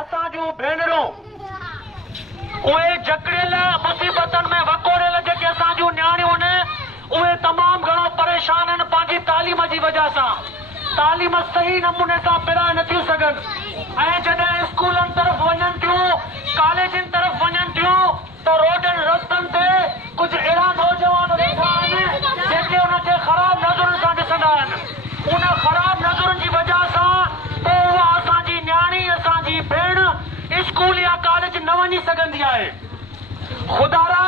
असां जूं भेनरूं उहे जकड़ियल मुसीबतनि में वकोड़ियल जेके असां जूं नियाणियूं आहिनि उहे तमामु घणो परेशान आहिनि पंहिंजी तालीम जी वजह सां। तालीम सही नमूने सां पिराए नथियूं सघनि ऐं जॾहिं स्कूलनि तरफ़ वञनि थियूं, कॉलेजनि तरफ़ वञनि थियूं त रोडनि रस्तनि ते कुझु अहिड़ा नौजवान वेठा आहिनि जेके उनखे ख़राब नज़रुनि सां ॾिसंदा आहिनि। उन ख़राब नज़रुनि जी वजह सां पोइ उहा असांजी न्याणी, असांजी भेण स्कूल या कॉलेज न वञी सघंदी आहे। ख़ुदारा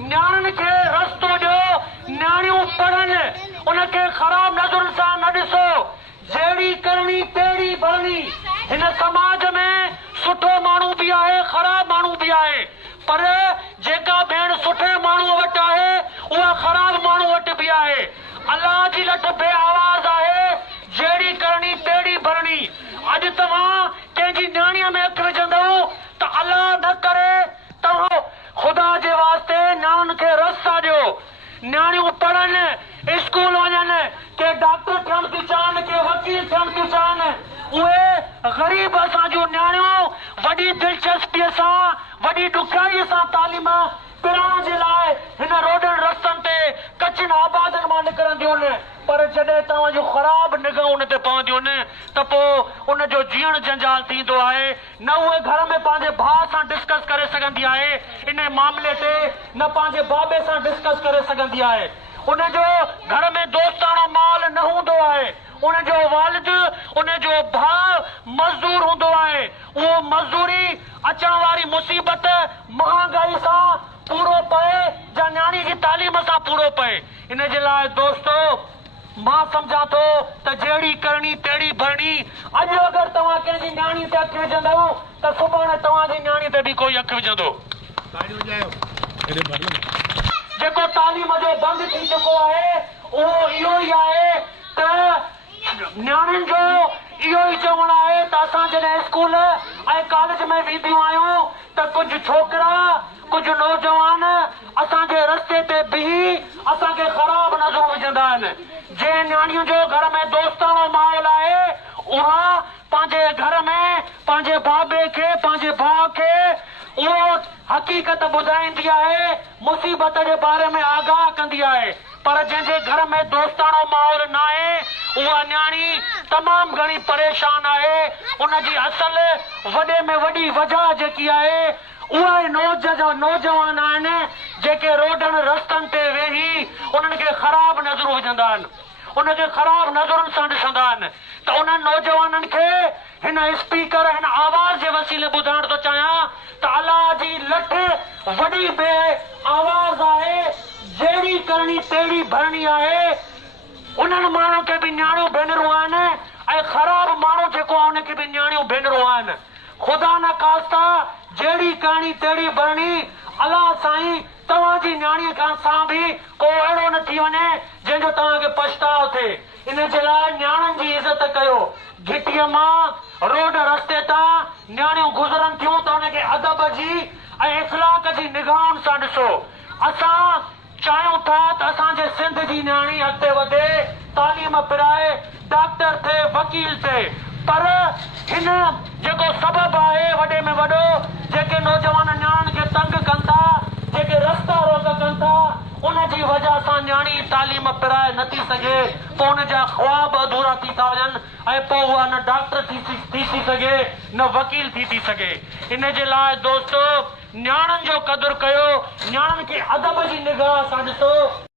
न्याणियुनि खे रस्तो ॾियो, न्याणियूं पढ़नि, उनखे ख़राब नज़रुनि सां न ॾिसो। जहिड़ी करणी तहिड़ी भरणी। हिन समाज में सुठो माण्हू बि आहे, ख़राब माण्हू बि आहे, पर जेका भेण सुठे माण्हूअ वटि आहे उहा ख़राब माण्हू वटि बि आहे। अलाह जी लठ बे आवाज़ आहे, जहिड़ी करणी तहिड़ी भरणी। अॼु तव्हां कंहिंजी न्याणीअ में अखि विझंदव त अलाह न करे तव्हां ख़ुदा जे वास्ते न्याणियुनि खे रस्ता ॾियो। न्याणियूं पढ़नि, स्कूल वञनि, के डॉक्टर थियणु थियूं चाहिनि, के वकील थियणु थियूं चाहिनि। उहे ग़रीब असां जूं न्याणियूं वॾी दिलचस्पीअ सां, वॾी ॾुखियाईअ सां तालीम पिराइण जे लाइ हिन रोडनि रस्तनि ते कचिन आबादनि मां निकिरंदियूं आहिनि। पर जॾहिं तव्हां जूं ख़राब निगाहूं उन ते पवंदियूं आहिनि त पोइ उनजो जीअण जंजाल थींदो आहे। न उहे घर में पंहिंजे भाउ सां डिस्कस करे सघंदी आहे इन मामले ते, न पंहिंजे बाबे सां डिस्कस करे सघंदी आहे। उनजो घर में दोस्ताणो माहौल न हूंदो आहे। उनजो वालिद, उनजो भाउ मज़दूर हूंदो आहे। उहो मज़दूरी अचण वारी मुसीबत महांगाई सां पूरो पए या न्याणी जी तालीम सां पूरो पए। इन जे लाइ दोस्तो मां सम्झां थो त जहिड़ी करणी तहिड़ी भरणी। अॼु अगरि तव्हां कंहिंजी न्याणी ते अखि विझंदव त सुभाणे तव्हांजी न्याणी ते बि कोई अखि विझंदो। जेको तालीम जो बंदि थी चुको आहे उहो इहो ई आहे त न्याणियुनि जो इहो ई चवणु आहे त असां जॾहिं स्कूल ऐं कॉलेज में वेंदियूं आहियूं त कुझु छोकिरा, कुझु नौजवान असांजे रस्ते ते बीही असांखे ख़राब नज़रूं विझंदा आहिनि। जंहिं न्याणियुनि जो घर में दोस्ताणो माहौल आहे उहा पंहिंजे घर में पंहिंजे बाबे खे, पंहिंजे भाउ खे उहो हक़ीक़त ॿुधाईंदी आहे, मुसीबत जे बारे में आगाह कंदी आहे। पर जंहिंजे घर में दोस्ताणो माहौल न आहे उहा न्याणी तमामु घणी परेशान आहे। उनजी असल वॾे में वॾी वजह जेकी आहे उहा नौजवान आहिनि जेके रोडनि रस्तनि ते वेही उन्हनि खे ख़राब नज़रूं विझंदा आहिनि, उनखे ख़राब नज़रुनि सां ॾिसंदा आहिनि। त उन्हनि नौजवाननि खे हिन स्पीकर, हिन आवाज़ जे वसीले ॿुधाइण थो चाहियां त अलाह जी लठ वॾी बे आवाज़ आहे, जहिड़ी करणी तहिड़ी भरणी आहे। उन्हनि माण्हुनि खे बि न्याणियूं भेनरूं आहिनि ऐं ख़राब माण्हू जेको आहे उनखे बि न्याणियूं भेनरूं आहिनि। ख़ुदा न ख़ास्ता जहिड़ी करणी तहिड़ी भरणी। अलाह साईं तव्हांजी न्याणीअ खां सां बि को अहिड़ो न थी वञे जंहिंजो तव्हांखे पछताव थिए। इन जे लाइ न्याणियुनि जी इज़त कयो। घिटीअ मां रोड रस्ते तां न्याणियूं गुज़रनि थियूं त उनखे अदब जी ऐं इख़लाक़ जी निगाहुनि सां ॾिसो। असां चाहियूं था त असांजे सिंध जी न्याणी अॻिते वधे, तालीम पिराए, डॉक्टर थिए, वकील थिए। पर हिन जेको सबबु आहे वॾे में वॾो, जेके नौजवान न्याणियुनि खे तंग कनि था, जेके रस्ता रोक कनि था, उनजी वजह सां न्याणी तालीम पिराए नथी सघे। पोइ उनजा ख़्वाब अधूरा थी था वञनि ऐं पोइ उहा न डॉक्टर थी सघे, न वकील थी सघे। इन जे लाइ दोस्तो न्याणियुनि जो क़दुरु कयो, न्याणियुनि खे अदब जी निगाह सां ॾिसो।